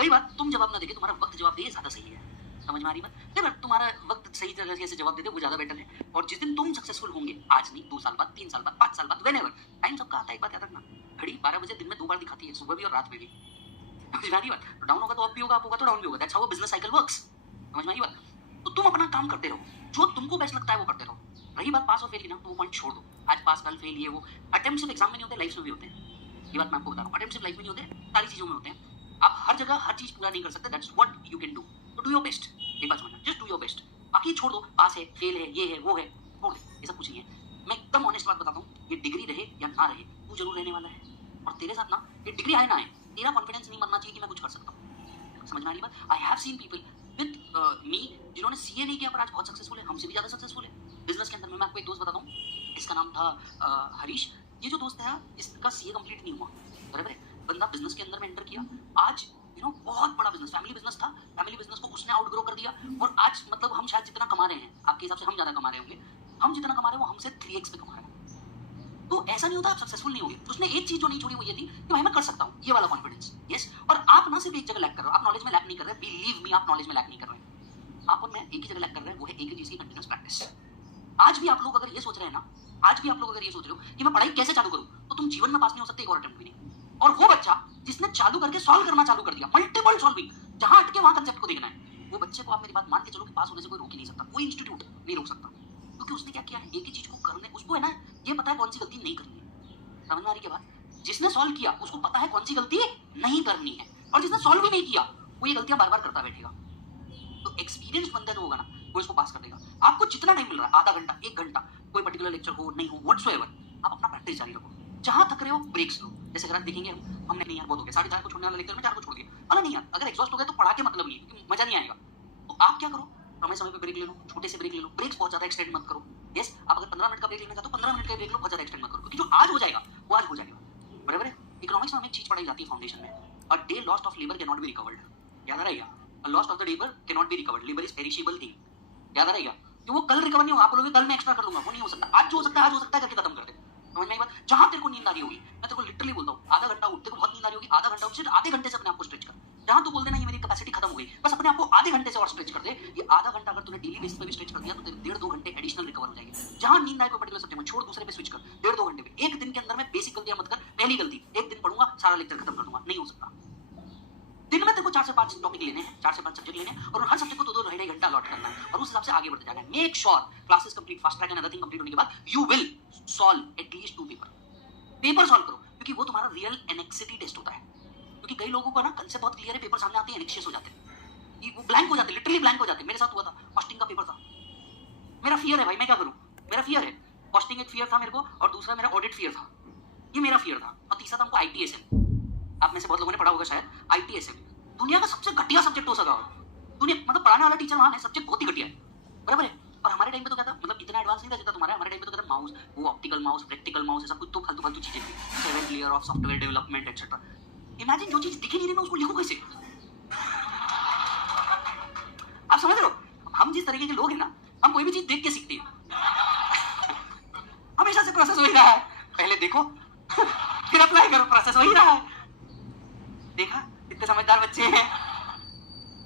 कई बार तुम जवाब ना देके तुम्हारा वक्त जवाब दे, ज़्यादा सही है। समझ में आ रही बात? कई बार तुम्हारा वक्त सही तरह से जवाब दे दे, वो ज़्यादा बेटर है। और जिस दिन तुम सक्सेसफुल होंगे, आज नहीं, 2 साल बाद, 3 साल बाद, 5 साल बाद, व्हेनेवर, टाइम सबका आता है। एक बात याद रखना, घड़ी 12 बजे दिन में 2 बार दिखाती है, सुबह भी और रात में भी। समझ में आ रही बात? डाउन होगा तो अप भी होगा, अप होगा तो डाउन भी होगा। That's how a business cycle works. समझ में आ रही बात? तो तुम अपना काम करते रहो, जो तुमको बेस्ट लगता है वो करते रहो। रही बात पास और फेल की ना, तो वो पॉइंट छोड़ दो। आज पास कल फेल, ये वो अटेम्प्ट सिर्फ एग्जाम में नहीं होते, लाइफ में भी होते हैं। ये बात मैं आपको बता रहा हूँ, अटेम्प्ट सिर्फ लाइफ में नहीं होते, सारी चीजों में होते हैं। आप हर जगह हर चीज पूरा नहीं कर सकते, that's what you can do. तो डू योर बेस्ट। एक बात समझना, जस्ट डू योर बेस्ट। बाकी छोड़ दो, पास है, फेल है, ये है, वो है, छोड़ दे, ये सब कुछ नहीं है। मैं एकदम ऑनेस्ट बात बताता हूँ, ये डिग्री रहे या ना रहे, तू जरूर रहने वाला है। और तेरे साथ ना, ये डिग्री आए ना आए, तेरा कॉन्फिडेंस नहीं मरना चाहिए कि मैं कुछ कर सकता हूँ। समझ में आ रही बात? I have seen people with me जिन्होंने सीए नहीं किया पर आज बहुत सक्सेसफुल है, हमसे भी ज्यादा सक्सेसफुल है बिजनेस के अंदर में। मैं आपको एक दोस्त बताता हूँ, इसका नाम था हरीश। ये जो दोस्त है, इसका सीए कंप्लीट नहीं हुआ, बराबर है। बंदा बिजनेस के अंदर में एंटर किया, आज बहुत बड़ा बिजनेस, फैमिली बिजनेस था, फैमिली बिजनेस को उसने आउटग्रो कर दिया। और आज मतलब हम शायद जितना कमा रहे हैं, आपके हिसाब से हम ज्यादा कमा रहे होंगे, हम जितना कमा रहे हैं वो हमसे 3x पे कमा रहे हैं। तो ऐसा नहीं होता आप सक्सेसफुल नहीं होंगे। उसने एक चीज जो नहीं छोड़ी वो ये थी कि भाई मैं कर सकता हूँ, ये वाला कॉन्फिडेंस। यस, और आप ना सिर्फ एक जगह लैक कर रहे हो, आप नॉलेज में लैक नहीं कर रहे, बिलीव मी, आप नॉलेज में लैक नहीं कर रहे हैं। आप और मैं एक ही जगह लैक कर रहे हैं, वो है एक ही चीज की कंटिन्यूअस प्रैक्टिस। आज भी आप लोग अगर ये सोच रहे हैं ना, आज भी आप लोग अगर ये सोच रहे हो कि मैं पढ़ाई कैसे चालू करूं, तो तुम जीवन में पास नहीं हो सकते एक और अटेम्प्ट भी नहीं। और वो बच्चा जिसने चालू करके सॉल्व करना चालू कर दिया, मल्टीपल सॉल्विंग, जहां अटके वहां कंसेप्ट को देखना है, वो बच्चे को आप मेरी बात मान के चलो कि पास होने से कोई रोक ही नहीं सकता, कोई इंस्टीट्यूट नहीं रोक सकता। क्योंकि उसने क्या किया है, एक ही चीज को करने, उसको है ना ये पता है कौन सी गलती नहीं करनी है। समझ में आ रही है बात? जिसने सॉल्व किया उसको पता है कौन सी गलती नहीं करनी है, और जिसने सॉल्व ही नहीं किया वो ये गलतियां बार बार करता बैठेगा। तो एक्सपीरियंस बंदा जो होगा ना, वो इसको पास कर देगा। आपको जितना टाइम मिल रहा है, आधा घंटा, 1 घंटा, कोई पर्टिकुलर लेक्चर हो नहीं हो, व्हाटसोएवर, आप अपना प्रैक्टिस जारी रखो। जहां थक रहे हो ब्रेक्स लो। जैसे अगर आप देखेंगे हमने नहीं यार बहुत हो गया, 4:30 को छोड़ने वाला लेक्चर में 4 को छोड़ दिया, अरे नहीं यार, अगर एग्जॉस्ट हो गए तो पढ़ा के मतलब नहीं है, क्योंकि मजा नहीं आएगा। तो आप क्या करो, समय पे ब्रेक ले लो, छोटे से ब्रेक ले लो, ब्रेक्स बहुत ज्यादा एक्सटेंड मत करो। यस, आप अगर 15 मिनट का ब्रेक लेना चाहते हो, 15 मिनट का ब्रेक लो, बहुत ज्यादा एक्सटेंड मत करो, क्योंकि जो आज हो जाएगा वो आज हो जाएगा, बराबर है। इकोनॉमिक्स में हमें एक चीज पढ़ाई जाती है फाउंडेशन में, a day lost of labour can not be recovered. याद रहेगा, a lost of the labour can not be recovered, labour is perishable thing. याद रहेगा कि वो कल रिकवर नहीं होगा, आप बोलोगे कल मैं एक्स्ट्रा कर लूंगा, वो नहीं हो सकता। आज जो हो सकता है आज हो सकता है, करके खत्म कर दे। समझ में आई बात? जहां तेरे को नींद आ रही होगी, मैं तेरे को लिटरली बोलता हूँ, आधा घंटा उठ, तेरे को बहुत नींद आ रही होगी, आधा घंटा उठ, सिर्फ आधे घंटे से अपने आप को स्ट्रेच कर। जहां तू बोल देना ये मेरी कैपेसिटी खत्म हो गई, बस अपने आप को आधे घंटे से और स्ट्रेच कर दे। ये आधा घंटा अगर तूने डेली बेसिस पे भी स्ट्रेच कर दिया तो तेरे 1.5-2 घंटे एडिशनल रिकवर हो जाएंगे। जहां नींद आए कोई पर्टिकुलर सब्जेक्ट में, छोड़, दूसरे पे स्विच कर, 1.5-2 घंटे में। एक दिन के अंदर में बेसिक गलतियां मत कर। पहली गलती, एक दिन पढ़ूंगा सारा लेक्चर खत्म कर दूंगा, नहीं हो सकता। दिन में तेरे को 4 से 5 टॉपिक लेने हैं, 4 से 5 सब्जेक्ट लेने हैं, और हर सब्जेक्ट को 2-2 ढाई घंटा अलॉट करना है, और उस हिसाब से आगे बढ़ते जाना है। Make sure classes complete, fast track and other thing complete होने के बाद you will solve at least 2 paper solve करो, क्योंकि वो तुम्हारा रियल एनेक्सिटी टेस्ट होता है। क्योंकि कई लोगों को ना कंसेप्ट बहुत क्लियर है, पेपर सामने आते हैं एनेक्शियस हो जाते हैं, वो ब्लैंक हो जाते हैं, लिटरली ब्लैंक हो जाते हैं। मेरे साथ हुआ था, कॉस्टिंग का पेपर था, मेरा फियर है भाई, मैं क्या करूं, मेरा फियर है। कॉस्टिंग एक फियर था मेरे को, और दूसरा मेरा ऑडिट फियर था, ये मेरा फियर था, और तीसरा था हमको आईटीएसएम। आप में से बहुत लोगों ने पढ़ा होगा शायद, आईटीएसएम दुनिया का सबसे घटिया सब्जेक्ट हो सका, दुनिया मतलब पढ़ाने वाला टीचर वहां है, सब्जेक्ट बहुत ही घटिया है, बराबर है। और हमारे टाइम पे तो क्या था, मतलब इतना एडवांस नहीं था जितना तुम्हारा। हमारे टाइम पे तो क्या था, माउस, वो ऑप्टिकल माउस, प्रैक्टिकल माउस, ऐसा कुछ तो फालतू चीजें थी, 7 layer of software development etcetera. Imagine, जो चीज दिखी नहीं रही मैं उसको लिखूं कैसे? आप समझ रहे हो? हम जिस तरीके के लोग हैं ना, हम कोई भी चीज देख के सीखते हैं। हमेशा से प्रोसेस हो ही रहा है, पहले देखो फिर अप्लाई करो, प्रोसेस हो ही रहा है। देखा इतने समझदार बच्चे हैं,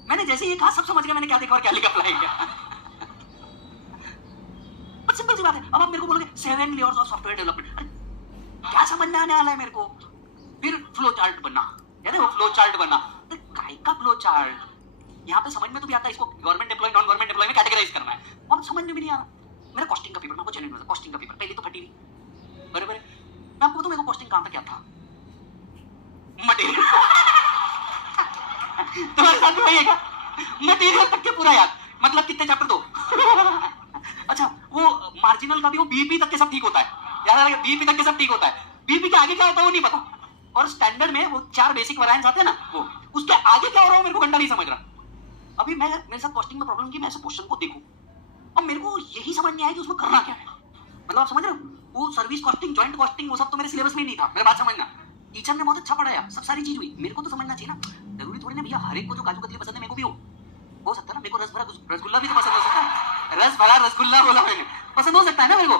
मैंने जैसे ये कहा सब समझ गए मैंने क्या देखा और क्या लिखा, अप्लाई किया। बस सिंपल सी बात है। अब आप मेरे को बोलोगे 7 लेयर्स ऑफ सॉफ्टवेयर डेवलपमेंट, अरे क्या समझना आने वाला है मेरे को? फिर फ्लो चार्ट बनना, यार वो फ्लो चार्ट बनना, काय का फ्लो चार्ट? यहाँ पे समझ में तो भी आता है, इसको government employ non government employ में कैटेगराइज करना है, अब समझ में भी नहीं आ रहा। मेरा कॉस्टिंग का पेपर, मैं आपको जेन्युइन बताऊं, कॉस्टिंग का पेपर पहले तो फटी नहीं, बराबर है। मैं आपको बताऊं मेरे को कॉस्टिंग कहां तक क्या था, मटेरियल तुम्हारे साथ भी वही है क्या? मटेरियल तक के पूरा याद, मतलब कितने चैप्टर दो। अच्छा, वो मार्जिनल का भी, वो बीपी तक के सब ठीक होता है, याद रखिए, बीपी तक के सब ठीक होता है, बीपी के आगे क्या होता है वो नहीं पता। और स्टैंडर्ड में वो 4 बेसिक वेरिएंट्स आते हैं ना, वो उसके आगे क्या हो रहा है मेरे को घंटा नहीं समझ रहा। अभी मैं, मेरे साथ कॉस्टिंग में प्रॉब्लम की, मैं ऐसे क्वेश्चन को देखूं और मेरे को यही समझ नहीं आया कि उसमें करना क्या है। मतलब आप समझ रहे हो, वो सर्विस कॉस्टिंग, जॉइंट कॉस्टिंग, वो सब तो मेरे सिलेबस में नहीं था। मेरी बात समझना, टीचर ने बहुत अच्छा पढ़ाया, सब सारी चीज हुई, मेरे को तो समझना चाहिए ना। जरूरी थोड़ी ना भैया हर एक को जो काजू कतली पसंद है मेरे को भी हो सकता है ना, मेरे को रस भरा रसगुल्ला भी तो पसंद हो सकता है, रस भरा रसगुल्ला बोला मैंने, पसंद हो सकता है ना मेरे को।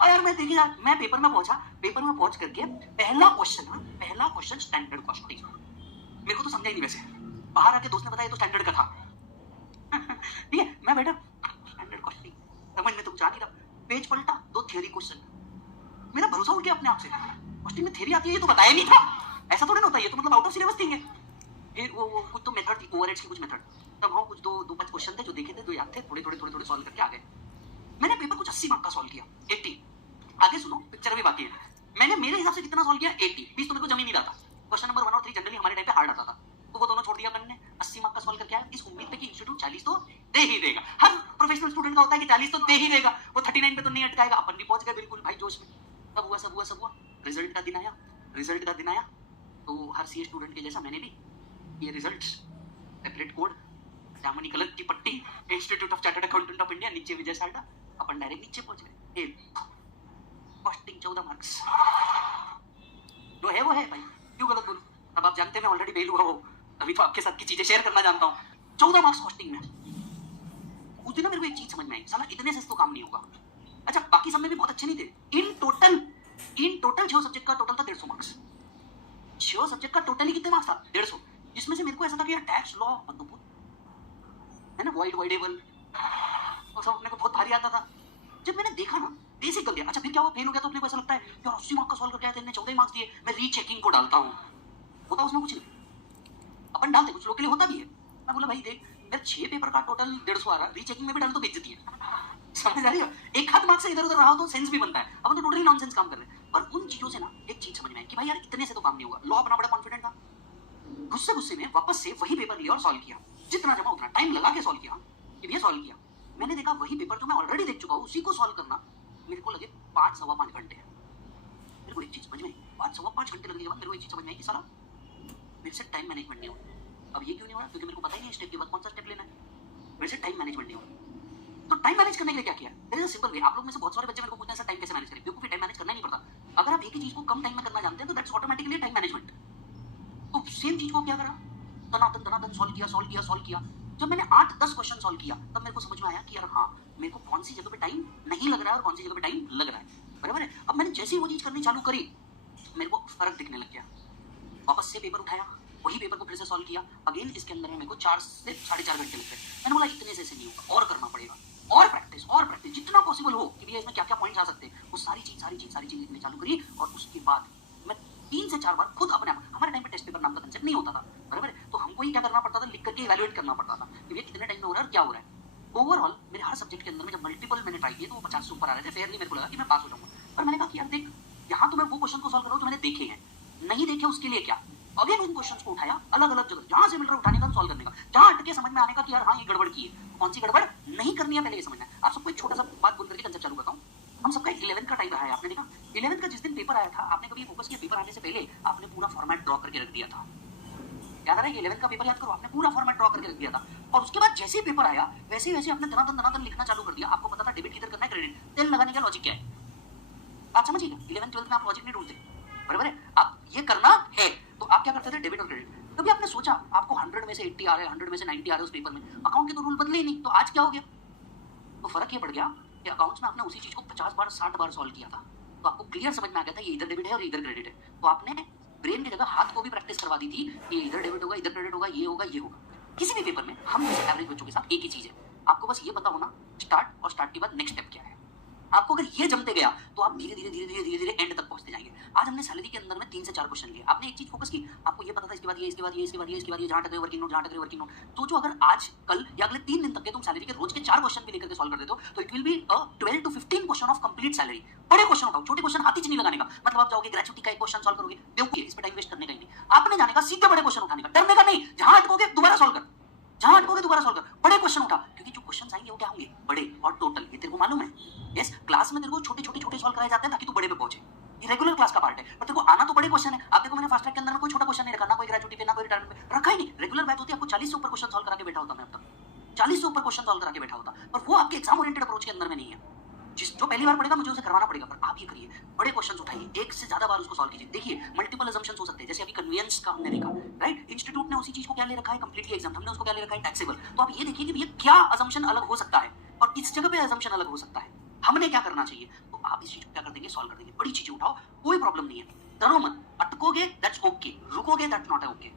और यार मैं देखिए, मैं पेपर में पहुंचा, पेपर में पहुंच करके पहला क्वेश्चन स्टैंडर्ड कॉस्टिंग, मेरे को तो समझा ही नहीं वैसे, बाहर आके दोस्त ने बताया तो स्टैंडर्ड का था। ठीक है, मैं बैठा स्टैंडर्ड क्वेश्चन समझ में तो कुछ आ नहीं रहा, पेज पलटा, 2 थ्योरी क्वेश्चन, मेरा भरोसा उठ गया अपने आप से। क्वेश्चन में थ्योरी आती है ये तो बताया नहीं था, ऐसा थोड़ी ना होता है, ये तो मतलब आउट ऑफ सिलेबस थिंग है। फिर वो कुछ तो मेथड थी, ओवरहेड्स की कुछ मेथड, तब हाँ कुछ दो 5 क्वेश्चन थे जो देखे थे, जो याद थे, थोड़े सॉल्व करके आ गए। मैंने पेपर कुछ 80 मार्क का सॉल्व किया, 80। आगे सुनो, पिक्चर भी बाकी है। मैंने मेरे हिसाब से कितना सॉल्व किया, 80। 20 तो मेरे को जमीन नहीं रहा था। क्वेश्चन नंबर 1 और 3 जनरली हमारे टाइम पे हार्ड आता था, तो वो दोनों छोड़ दिया मैंने। 80 मार्क का सॉल्व करके आया, इस उम्मीद पे कि इंस्टीट्यूट 40 तो दे ही देगा। हर प्रोफेशनल स्टूडेंट का होता है कि 40 तो दे ही देगा, वो 39 पे तो नहीं अटकाएगा। अपन भी पहुंच गए बिल्कुल भाई जोश में। सब हुआ। रिजल्ट का दिन आया तो हर सीए स्टूडेंट के जैसा मैंने भी ये रिजल्ट्स, सेपरेट कोड, जामुनी कलर की पट्टी, institute of chartered accountant of India, नीचे विजय साल्डा, अपन डायरेक्ट नीचे पहुंच गए। कॉस्टिंग 14 मार्क्स, जो है वो है भाई, क्यों गलत बोलूं। अब आप जानते हैं मैं ऑलरेडी फेल हुआ हूं, अभी तो आपके साथ की चीजें शेयर करना जानता हूं। 14 मार्क्स कॉस्टिंग में। उस दिन मेरे को एक चीज समझ में आई, साला इतने से तो काम नहीं होगा। अच्छा, बाकी सब में भी बहुत अच्छे नहीं थे। इन टोटल 6 सब्जेक्ट का टोटल था 150 मार्क्स। 6 सब्जेक्ट का टोटली कितने मार्क्स था, 150, जिसमें से मेरे को ऐसा था कि यार टैक्स, लॉ, है ना, वॉइडेबल, और सब अपने को बहुत भारी आता था। जब मैंने देखा ना, बेसिक कर दिया। अच्छा, फिर क्या हुआ, फेल हो गया तो अपने को ऐसा लगता है यार 80 मार्क्स का सॉल्व करके आया था, इन्हें 14 मार्क्स दिए, मैं रीचेकिंग को डालता हूँ। होता उसमें कुछ नहीं, अपन डालते, कुछ लोग के लिए होता भी है। मैं बोला भाई देख, मेरे 6 पेपर का टोटल 150 आ रहा, रीचेकिंग में भी डाल तो बेइज्जती है। समझ आ रही है, एक हाथ मार्क्स से इधर उधर रहा हो तो सेंस भी बनता है। अपन तो टोटली नॉनसेंस काम कर रहे हैं। पर उन चीजों से ना एक चीज समझ में आई कि भाई यार इतने से तो काम नहीं होगा। लॉ अपना बड़ा कॉन्फिडेंट था, गुस्से में वापस से वही पेपर लिया और सॉल्व किया, जितना जमा उतना टाइम लगा के सॉल्व किया, कि भैया सॉल्व किया। मैंने देखा वही पेपर जो मैं ऑलरेडी देख चुका हूँ, उसी को सॉल्व करना मेरे को लगे 5 सवा 5 घंटे। मेरे को एक चीज समझ में आई, 5 सवा 5 घंटे लगने के बाद मेरे को एक चीज समझ में आई कि साला मेरे से टाइम मैनेजमेंट नहीं हुआ। अब ये क्यों नहीं हो रहा, क्योंकि मेरे को पता ही नहीं स्टेप के बाद कौन सा स्टेप लेना है। मेरे से टाइम मैनेजमेंट नहीं हुआ। तो टाइम मैनेज करने के लिए क्या किया, there is a simple way. आप लोग में से बहुत सारे बच्चे मेरे को पूछते हैं सर टाइम कैसे मैनेज करें, क्योंकि टाइम मैनेज करना ही नहीं पड़ता। अगर आप एक ही चीज को कम टाइम में करना जानते हैं तो दैट्स ऑटोमेटिकली टाइम मैनेजमेंट। तो सेम चीज को क्या करा, दनादन सॉल्व किया। जब मैंने 8-10 क्वेश्चन सॉल्व किया, तब मेरे को समझ में आया कि यार हाँ, मेरे को कौन सी जगह पे टाइम नहीं लग रहा है और कौन सी जगह पे टाइम लग रहा है। बराबर है। अब मैंने जैसे ही वो चीज करनी चालू करी, मेरे को फर्क दिखने लग गया। वापस से पेपर उठाया, वही पेपर को फिर से सॉल्व किया। अगेन इसके अंदर में मेरे को 4 से 4.5 घंटे लगते हैं। मैंने बोला इतने से नहीं होगा, और करना पड़ेगा, और प्रैक्टिस जितना पॉसिबल हो कि भैया इसमें क्या क्या पॉइंट्स आ सकते हैं, वो सारी चीज लिखनी चालू करी। और उसके बाद मैं 3 से 4 बार खुद अपने आप, हमारे टाइम पे टेस्ट पेपर नाम का कंसेप्ट नहीं होता था, बराबर है, तो हमको ही क्या करना पड़ता था, लिख करके इवैल्यूएट करना पड़ता था कि भैया कितने टाइम में हो रहा है और क्या हो रहा है। ओवरऑल मेरे हर सब्जेक्ट के अंदर में जब मल्टीपल मैंने ट्राई किए तो वो 50 से ऊपर आ रहे थे। फेयरली मेरे को लगा कि मैं पास हो जाऊंगा। पर मैंने कहा कि यार देख, यहाँ तो मैं वो क्वेश्चन को सॉल्व कर रहा हूँ जो मैंने देखे हैं, नहीं देखे उसके लिए क्या। अगेन उन क्वेश्चंस को उठाया, अलग अलग जगह जहां से मिल रहा उठाने का, सॉल्व करने का, जहां अटके समझ में आने का कि यार हाँ ये गड़बड़ की है, कौन सी गड़बड़ नहीं करनी है पहले ये समझना है। आप सबको एक छोटा सा बात बोल करके कंसेप्ट चालू करता हूँ। हम सबका 11th का टाइम रहा है, आपने देखा 11th का जिस दिन पेपर आया था, आपने कभी फोकस किया पेपर आने से पहले आपने पूरा फॉर्मेट ड्रॉ करके रख दिया था। याद आ रहा है, 11th का पेपर याद करो, आपने पूरा फॉर्मेट ड्रॉ करके रख दिया था। और उसके बाद जैसे ही पेपर आया वैसे वैसे आपने दनादन लिखना चालू कर दिया। आपको पता था डेबिट किधर करना है, क्रेडिट, तेल लगाने का लॉजिक क्या है, आप समझिएगा। 11th-12th में आप लॉजिक नहीं ढूंढते, बराबर है, आप ये करना है तो आप क्या करते थे, डेबिट और क्रेडिट। कभी आपने सोचा आपको 100 में से 80 आ रहे हैं, 100 में से 90 आ रहे हैं उस पेपर में, अकाउंट के तो रूल बदले ही नहीं, तो आज क्या हो गया, तो फर्क ये पड़ गया कि अकाउंट्स में आपने उसी चीज को 50 बार 60 बार सॉल्व किया था, तो आपको क्लियर समझ में आ गया था ये इधर डेबिट है और इधर क्रेडिट है। तो आपने ब्रेन की जगह हाथ को भी प्रैक्टिस करवा दी थी कि इधर डेबिट होगा, इधर क्रेडिट होगा, ये होगा, ये होगा। किसी भी पेपर में हम जैसे एवरेज बच्चों के साथ एक ही चीज है, आपको बस ये पता होना स्टार्ट और स्टार्ट के बाद नेक्स्ट स्टेप क्या है। आपको अगर ये जमते गया तो आप धीरे धीरे एंड तक पहुंचते जाएंगे। आज हमने सैलरी के अंदर में 3 से 4 क्वेश्चन लिए, आपने एक चीज फोकस की, आपको ये पता था इसके बाद ये, इसके बाद ये, इसके बाद ये, इसके बाद ये, जहां तक वर्किंग नोट, जहां तक वर्किंग नोट। सोचो अगर आज कल या अगले 3 दिन तक के तुम सैलरी के रोज के 4 क्वेश्चन भी लेकर के सॉल्व कर देते हो तो it will be 12 to 15 question of complete salary. बड़े क्वेश्चन उठाओ, छोटे क्वेश्चन हाथ ही नहीं लगाने का, मतलब आप जाओगे ग्रेचुटी का एक क्वेश्चन सॉल्व करोगे, बेवकूफी है, इस पे टाइम वेस्ट करने का ही नहीं। आपने जाने का सीधे बड़े क्वेश्चन उठाने का, डरने का नहीं, जहां अटकोगे दोबारा सॉल्व कर, जहां अटकोगे दोबारा सॉल्व कर, बड़े क्वेश्चन उठा, क्योंकि जो क्वेश्चन आएंगे वो क्या होंगे, बड़े और टोटल, ये तेरे को मालूम है। यस, क्लास में तेरे को छोटे सॉल्व कराए जाते हैं ताकि तू बड़े पे पहुंचे, ये रेगुलर क्लास का पार्ट है, पर तेरे को आना तो बड़े क्वेश्चन है। आप देखो मैंने फास्ट ट्रैक के अंदर में कोई छोटा क्वेश्चन नहीं रखा, ना कोई ग्रेचुटी पे, ना कोई रिटायरमेंट पे रखा ही नहीं। रेगुलर बैच होती है, आपको 40 से ऊपर क्वेश्चन सॉल्व करा के बैठा होता मैं अब तक, 40 से ऊपर क्वेश्चन सॉल्व करा के बैठा होता, पर वो आपके एग्जाम ओरिएंटेड अप्रोच के अंदर में नहीं है। जो पहली बार पढ़ेगा मुझे उसे करवाना पड़ेगा, पर आप ये करिए, बड़े क्वेश्चंस उठाइए, एक से ज्यादा बार उसको सॉल्व कीजिए। देखिए मल्टीपल अजम्पशंस हो सकते हैं, जैसे अभी कन्वेंस का हमने देखा, राइट, इंस्टीट्यूट ने उसी चीज को क्या ले रखा है, कंप्लीटली एग्जाम, हमने उसको क्या ले रखा है, टैक्सेबल। तो आप ये देखिए कि ये क्या अजम्पशन अलग हो सकता है और किस जगह पे अजम्पशन अलग हो सकता है, हमने क्या करना चाहिए। तो आप इस चीज को क्या कर देंगे, सॉल्व कर देंगे। बड़ी चीजें उठाओ, कोई प्रॉब्लम नहीं है, डरो मत, अटकोगे दैट्स ओके, रुकोगे दैट्स नॉट ओके।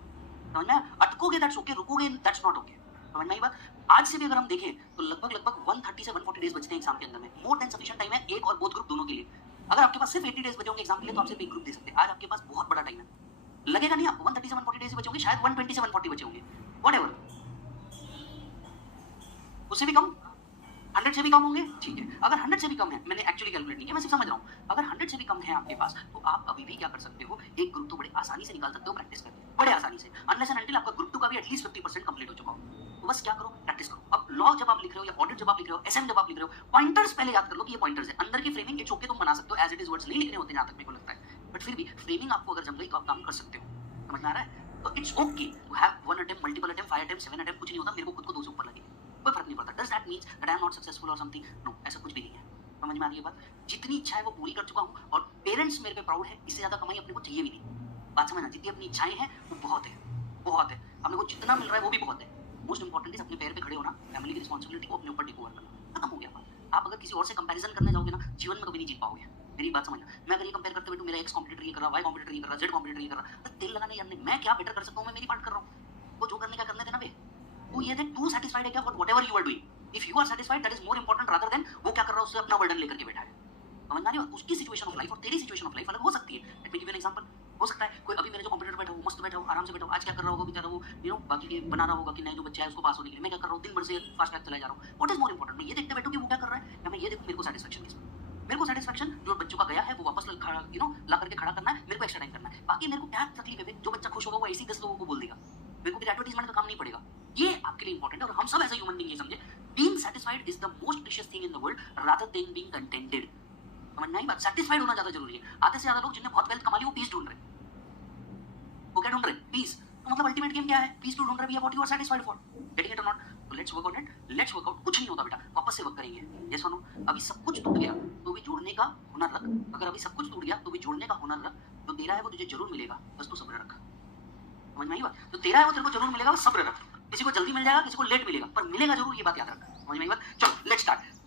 समझ में आया? अटकोगे दैट्स ओके, रुकोगे दैट्स नॉट ओके। समझ में आई बात? आज से भी अगर हम देखें तो लगभग 130 से 140 डेज बचते हैं एग्जाम के अंदर में। मोर देन सफिशिएंट टाइम है एक और बोथ ग्रुप दोनों के लिए। अगर आपके पास सिर्फ 80 डेज बचे होंगे एग्जाम के लिए तो आप सिर्फ एक ग्रुप दे सकते हैं। आज आपके पास बहुत बड़ा टाइम है। लगेगा नहीं आपको 130 से 140 डेज बचे होंगे, शायद 120 से 140 बचे होंगे, व्हाटएवर। उससे भी कम, 100 से भी कम होंगे, ठीक है। अगर 100 से भी कम है, मैंने एक्चुअली कैलकुलेट नहीं किया, मैं सिर्फ समझ रहा हूँ। अगर 100 से भी कम है आपके पास तो आप अभी भी क्या कर सकते हो, एक ग्रुप तो बड़े आसानी से निकाल सकते हो प्रैक्टिस करके, बड़े आसानी से, अनलेस एंड अनटिल आपका ग्रुप टू का भी एटलीस्ट 50% कंप्लीट हो चुका हो। तो बस क्या करो, प्रैक्टिस करो। अब लॉ जब आप लिख रहे हो या ऑडिट जब आप लिख रहे हो, एसएम जब आप लिख रहे हो, पॉइंटर्स पहले याद कर लो कि ये पॉइंटर्स है। अंदर की फ्रेमिंग इट्स ओके, तुम बना सकते हो, एज इट इज वर्ड्स नहीं लिखने होते जहां तक मेरे को लगता है, बट फिर भी फ्रेमिंग आपको अगर जम गई तो आप काम कर सकते हो। समझ में आ रहा है? तो it's okay to have 1 attempt, multiple attempt, 5 attempt, 7 attempt, कुछ नहीं होता। मेरे को खुद को 2 से ऊपर लगे, कोई फर्क नहीं पड़ता। Does that means that I am not successful और समथिंग? नो, ऐसा कुछ भी नहीं है। समझ में आ रही है बात? जितनी इच्छा है वो पूरी कर चुका हूँ और पेरेंट्स मेरे पे प्राउड है। इससे ज्यादा कमाई अपने को चाहिए भी नहीं। बात समझना, जितनी अपनी इच्छाएं हैं वो बहुत है, बहुत है। अपने को जितना मिल रहा है वो भी बहुत है। मोस्ट इंपॉर्टेंट इज अपने पैर पे खड़े होना, फैमिली की रिस्पॉन्सिबिलिटी को अपने ऊपर टेक ओवर करना। खत्म हो गया बात। आप अगर किसी और से कंपैरिजन करने जाओगे ना, जीवन में कभी नहीं जीत पाओगे। मेरी बात समझना। मैं अगर ये कंपेयर करते बैठूं, मेरा एक्स कॉम्पिटिटर ये कर रहा, वाई कॉम्पिटिटर ये कर रहा, जेड कॉम्पिटिटर ये कर रहा, तो तेल लगाने यार मैं क्या बेटर कर सकता हूँ, मैं मेरी पार्ट कर रहा हूँ। वो जो करने का करने देना बे। तू ये देख, तू सेटिस्फाइड है क्या whatever you are doing? If you are satisfied that is more important rather than वो क्या कर रहा है, उससे अपना बर्डन लेकर के बैठा है। समझ ना रही हो? उसकी सिचुएशन ऑफ लाइफ और तेरी सिचुएशन ऑफ लाइफ अलग हो सकती है। Let me give an example. हो सकता है कोई अभी मेरे जो कॉम्पिटिटर बैठा हो, मस्त बैठा हो, आराम से बैठा हो, आज क्या कर रहा होगा बेचारा, वो बाकी के बना रहा होगा कि नहीं जो बच्चा है उसको पास होने के लिए। मैं क्या कर रहा हूँ, दिन भर से फास्ट ट्रैक चला जा रहा हूँ। What is more important? मैं ये देखते बैठूं कि वो क्या कर रहा है, या मैं ये देखूं मेरे को सेटिस्फेक्शन किसमें? मेरे को सेटिस्फेक्शन जो बच्चों का गया है वो वापस ला करके खड़ा करना है, मेरे को एक्स्ट्रा टाइम करना है। बाकी मेरे को क्या तकलीफ है, जो बच्चा खुश होगा वो ऐसे ही 10 लोगों को बोल देगा, मेरे को फिर एडवर्टाइजमेंट का काम नहीं पड़ेगा। ये आपके लिए इंपॉर्टेंट है और हम सब एज अ ह्यूमन बीइंग ये समझे, being satisfied is the most precious thing in the world rather than being contented. समझ में आई बात? सेटिस्फाइड होना ज्यादा जरूरी है। आधे से ज्यादा लोग जिन्हें बहुत वेल्थ कमा ली वो पीस ढूंढ रहे हैं। वो क्या ढूंढ रहे हैं? पीस। तो मतलब अल्टीमेट गेम क्या है? पीस टू ढूंढ रहे हैं, what you are satisfied for, getting it और नॉट। तो let's work out it, let's work out. कुछ नहीं होता बेटा, वापस से वर्क करेंगे। ये सुनो, अभी सब कुछ टूट गया तो भी जोड़ने का हुनर रख। अगर अभी सब कुछ टूट गया तो भी जोड़ने का हुनर रख। जो तेरा है वो तुझे जरूर मिलेगा, बस तू सब्र रख। समझ में आई बात? जो तेरा है वो तेरे को जरूर मिलेगा, बस सब्र रख। किसी को जल्दी मिल जाएगा, किसी को लेट मिलेगा, पर मिलेगा जरूर, ये बात याद रख। समझ में आई बात? चलो लेट्स स्टार्ट।